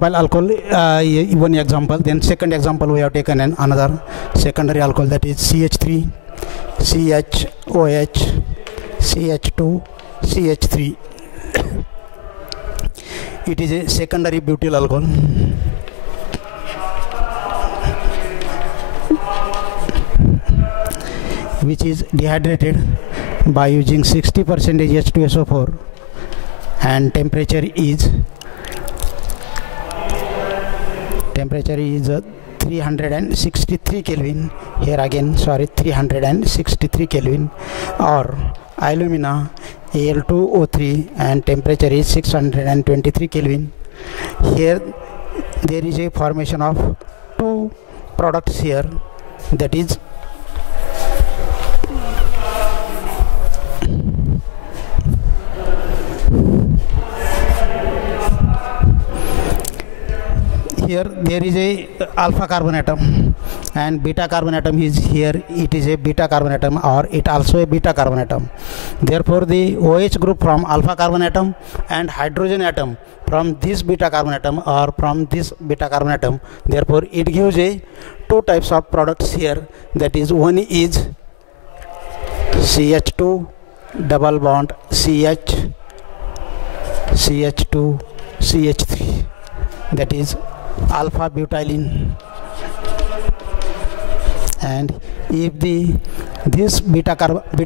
propyl alcohol, one example. Then second example we have taken another secondary alcohol, that is CH3, CHOH, CH2, CH3. It is a secondary butyl alcohol. Which is dehydrated by using 60% H2SO4, and temperature is 363 Kelvin. Here again, sorry, 363 Kelvin. Or alumina Al2O3, and temperature is 623 Kelvin. Here there is a formation of two products here, that is here there is a alpha carbon atom and beta carbon atom is here. It is a beta carbon atom, or it also a beta carbon atom. Therefore the OH group from alpha carbon atom and hydrogen atom from this beta carbon atom or from this beta carbon atom, therefore it gives a two types of products here, that is one is CH2 double bond CH, CH2 CH3, that is alpha butylene. And if this beta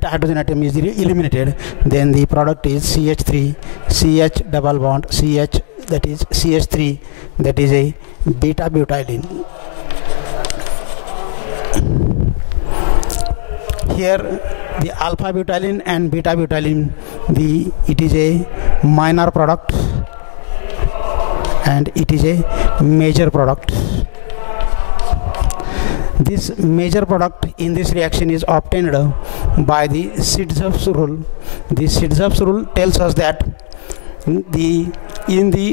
hydrogen atom is eliminated, then the product is CH3 CH double bond CH, that is CH3, that is a beta butylene. Here the alpha butylene and beta butylene, it is a minor product and it is a major product. This major product in this reaction is obtained by the Sidzoff's rule. The Sidzoff's rule tells us that in the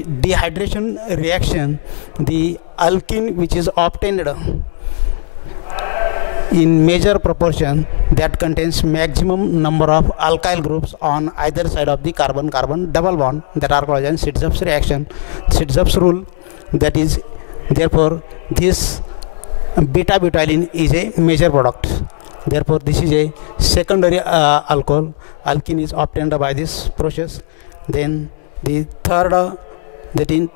dehydration reaction, the alkene which is obtained in major proportion, that contains maximum number of alkyl groups on either side of the carbon-carbon double bond, that are called as Sidzoff's reaction, Sidzoff's rule. That is, therefore this beta butylene is a major product. Therefore this is a secondary alcohol. Alkene is obtained by this process. Then the third, that in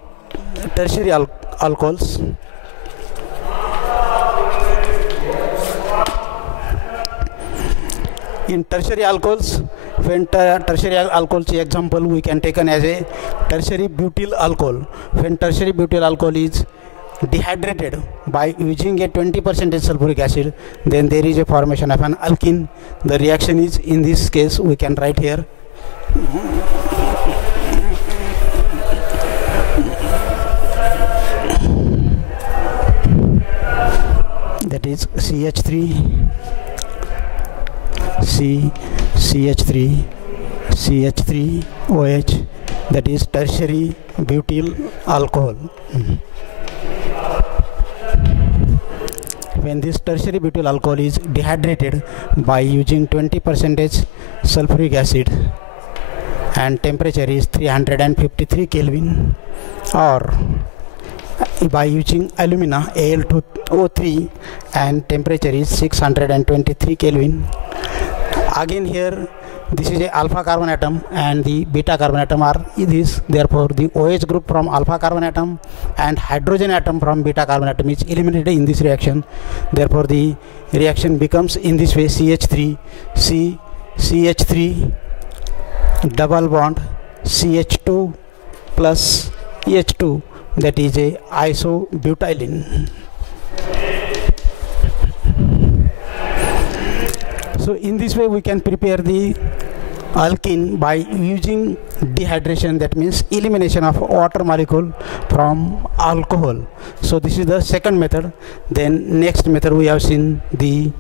tertiary alcohols. In tertiary alcohols, when tertiary alcohols example we can taken as a tertiary butyl alcohol. When tertiary butyl alcohol is dehydrated by using a 20% sulfuric acid, then there is a formation of an alkene. The reaction is, in this case we can write here that is CH3 CH3 OH, that is tertiary butyl alcohol. When this tertiary butyl alcohol is dehydrated by using 20% sulfuric acid and temperature is 353 Kelvin, or by using alumina Al2O3 and temperature is 623 Kelvin. Again here this is a alpha carbon atom and the beta carbon atom are this. Therefore the OH group from alpha carbon atom and hydrogen atom from beta carbon atom is eliminated in this reaction. Therefore the reaction becomes in this way: CH3 CH3 double bond CH2 plus H2, that is a isobutylene. So in this way we can prepare the alkene by using dehydration, that means elimination of water molecule from alcohol. So this is the second method. Then next method we have seen the